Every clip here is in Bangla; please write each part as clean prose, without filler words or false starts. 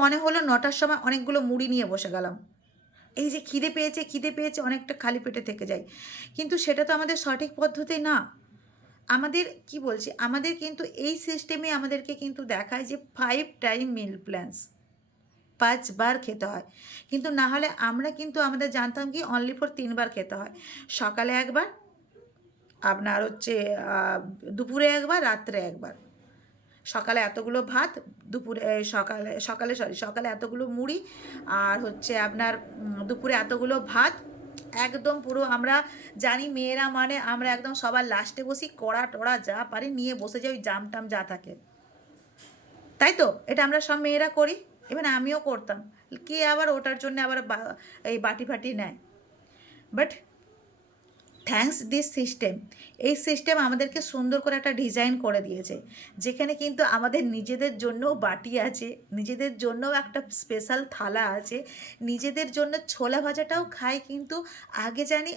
মনে হলো 9টার সময় অনেকগুলো মুড়ি নিয়ে বসে গেলাম। এই যে খিদে পেয়েছে অনেকটা খালি পেটে থেকে যাই। কিন্তু সেটা তো আমাদের সঠিক পদ্ধতি না। আমাদের কি বলছি, আমাদের কিন্তু এই সিস্টেমে আমাদেরকে কিন্তু দেখায় যে 5 টাইম মিল প্ল্যানস, 5 বার খেতে হয়। কিন্তু না হলে আমরা কিন্তু আমাদের জানতাম কি অনলি ফর 3 বার খেতে হয়। সকালে একবার, আপনার হচ্ছে দুপুরে একবার, রাত্রে একবার। সকালে এতগুলো ভাত, দুপুরে সকালে এতগুলো মুড়ি, আর হচ্ছে আপনার দুপুরে এতগুলো ভাত। একদম পুরো আমরা জানি মেয়েরা মানে আমরা একদম সবার লাস্টে বসি, কড়া টড়া যা পারি নিয়ে বসে যাই, ওই জাম টাম যা থাকে, তাই তো? এটা আমরা সব মেয়েরা করি, এবার আমিও করতাম। কে আবার ওটার জন্য আবার এই বাটি ফাটি নেয়? বাট থ্যাঙ্কস দিস সিস্টেম, এই সিস্টেম আমাদেরকে সুন্দর করে একটা ডিজাইন করে দিয়েছে, যেখানে কিন্তু আমাদের নিজেদের জন্যও বাটি আছে, নিজেদের জন্যও একটা স্পেশাল থালা আছে, নিজেদের জন্য ছোলা ভাজাটাও খাই, কিন্তু আগে জানি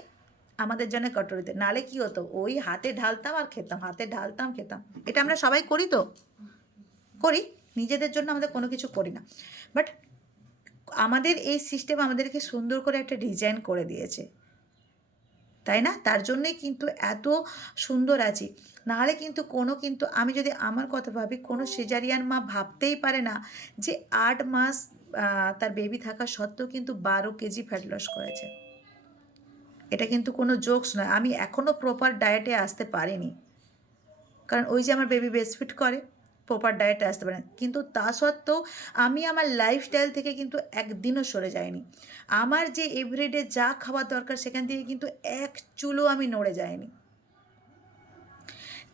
আমাদের জন্য কটোরিতে, নালে কী হতো, ওই হাতে ঢালতাম আর খেতাম, হাতে ঢালতাম খেতাম। এটা আমরা সবাই করি তো, করি। নিজেদের জন্য আমাদের কোনো কিছু করি না। বাট আমাদের এই সিস্টেম আমাদেরকে সুন্দর করে একটা ডিজাইন করে দিয়েছে, তাই না? তার জন্যই কিন্তু এত সুন্দর আছি। নাহলে কিন্তু কিন্তু আমি যদি আমার কথা ভাবি, কোনো সিজারিয়ান মা ভাবতেই পারে না যে 8 মাস তার বেবি থাকা সত্ত্বেও কিন্তু 12 কেজি ফ্যাট লস করেছে। এটা কিন্তু কোনো জোকস নয়। আমি এখনও প্রপার ডায়েটে আসতে পারিনি, কারণ ওই যে আমার বেবি ব্রেস্টফিড করে, প্রপার ডায়েটে আসতে পারে না। কিন্তু তা সত্ত্বেও আমি আমার লাইফস্টাইল থেকে কিন্তু একদিনও সরে যাইনি। আমার যে এভরিডে যা খাবার দরকার সেখান থেকে কিন্তু এক চুলও আমি নড়ে যাইনি।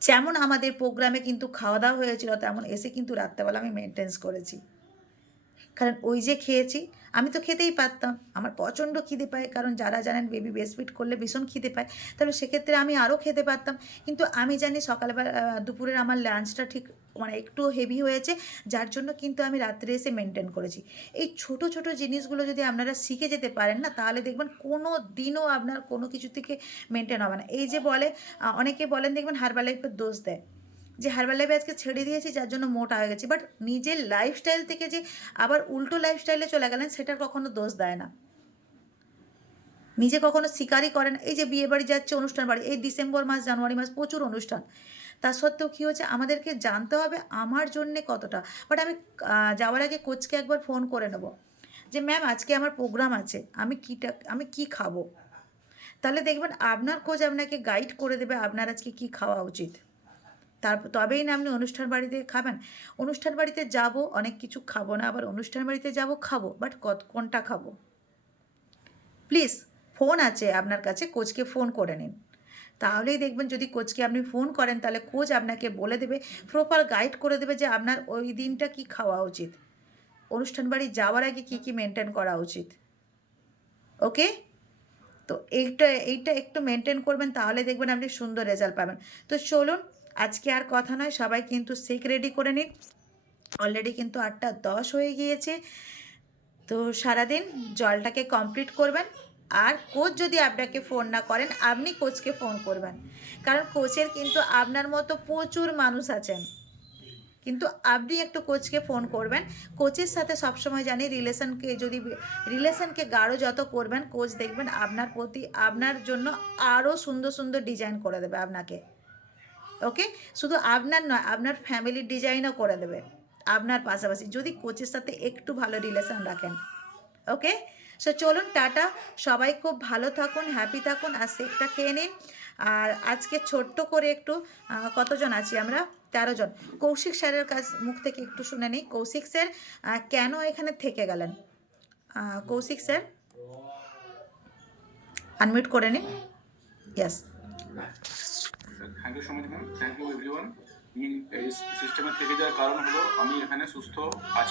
যেমন আমাদের প্রোগ্রামে কিন্তু খাওয়া দাওয়া হয়েছিল, তেমন এসে কিন্তু রাত্রেবেলা আমি মেনটেন্স করেছি। কারণ ওই যে খেয়েছি, আমি তো খেতেই পারতাম, আমার প্রচণ্ড খিদে পায়, কারণ যারা জানেন বেবি ব্রেস্টফিড করলে ভীষণ খিদে পায়, তাহলে সেক্ষেত্রে আমি আরও খেতে পারতাম। কিন্তু আমি জানি সকালবেলা দুপুরের আমার লাঞ্চটা ঠিক মানে একটু হেভি হয়েছে, যার জন্য কিন্তু আমি রাত্রে এসে মেনটেন করেছি। এই ছোট ছোট জিনিসগুলো যদি আপনারা শিখে যেতে পারেন না, তাহলে দেখবেন কোনো দিনও আপনার কোনো কিছু থেকে মেনটেন হবে না। এই যে বলে অনেকে বলেন দেখবেন হার্বাল লাইফের দোষ দেয়, যে হার্বাল লাইফে আজকে ছেড়ে দিয়েছি যার জন্য মোটা হয়ে গেছি, বাট নিজের লাইফস্টাইল থেকে যে আবার উল্টো লাইফস্টাইলে চলে গেলেন সেটার কখনো দোষ দেয় না। নিজে কখনো স্বীকারই করে না। এই যে বিয়ে বাড়ি যাচ্ছে, অনুষ্ঠান বাড়ি, এই ডিসেম্বর মাস জানুয়ারি মাস প্রচুর অনুষ্ঠান, তা সত্ত্বেও কী হচ্ছে, আমাদেরকে জানতে হবে আমার জন্যে কতটা। বাট আমি যাওয়ার আগে কোচকে একবার ফোন করে নেব যে ম্যাম আজকে আমার প্রোগ্রাম আছে, আমি কী খাবো। তাহলে দেখবেন আপনার কোচ আপনাকে গাইড করে দেবে আপনার আজকে কী খাওয়া উচিত। তবেই না আপনি অনুষ্ঠান বাড়িতে খাবেন। অনুষ্ঠান বাড়িতে যাব, অনেক কিছু খাবো না, আবার অনুষ্ঠান বাড়িতে যাব খাবো, বাট কোনটা খাবো? প্লিজ, ফোন আছে আপনার কাছে, কোচকে ফোন করে নিন। তাহলেই দেখবেন যদি কোচকে আপনি ফোন করেন, তাহলে কোচ আপনাকে বলে দেবে, প্রপার গাইড করে দেবে যে আপনার ওই দিনটা কী খাওয়া উচিত, অনুষ্ঠান বাড়ি যাওয়ার আগে কী কী মেনটেন করা উচিত। ওকে? তো এইটা একটু মেনটেন করবেন, তাহলে দেখবেন আপনি সুন্দর রেজাল্ট পাবেন। তো চলুন, আজকে আর কথা নয়, সবাই কিন্তু শেক রেডি করে নিন। অলরেডি কিন্তু 8টা 10 হয়ে গিয়েছে। তো সারাদিন জলটাকে কমপ্লিট করবেন। আর কোচ যদি আপনাকে ফোন না করেন, আপনি কোচকে ফোন করবেন, কারণ কোচের কিন্তু আপনার মতো প্রচুর মানুষ আছেন, কিন্তু আপনি একটু কোচকে ফোন করবেন। কোচের সাথে সবসময় জানি রিলেশনকে গাঢ় যত করবেন, কোচ দেখবেন আপনার প্রতি, আপনার জন্য আরও সুন্দর সুন্দর ডিজাইন করে দেবে আপনাকে। ওকে? শুধু আপনার নয়, আপনার ফ্যামিলির ডিজাইনও করে দেবে আপনার পাশাপাশি, যদি কোচের সাথে একটু ভালো রিলেশন রাখেন। ওকে? সো চলুন, টাটা। সবাই খুব ভালো থাকুন, হ্যাপি থাকুন, আর শেকটা খেয়ে নিন। আর আজকে ছোট্ট করে একটু কতজন আছি আমরা? 13 জন। কৌশিক স্যারের মুখ থেকে একটু শুনে নিই। কৌশিক স্যার কেন এখানে থেকে গেলেন? কৌশিক স্যার আনমিউট করে নিন। Yes. Thank you so much ma'am, thank you everyone. এই সিস্টেমের থেকে যাওয়ার কারণ হলো আমি এখানে সুস্থ আছি।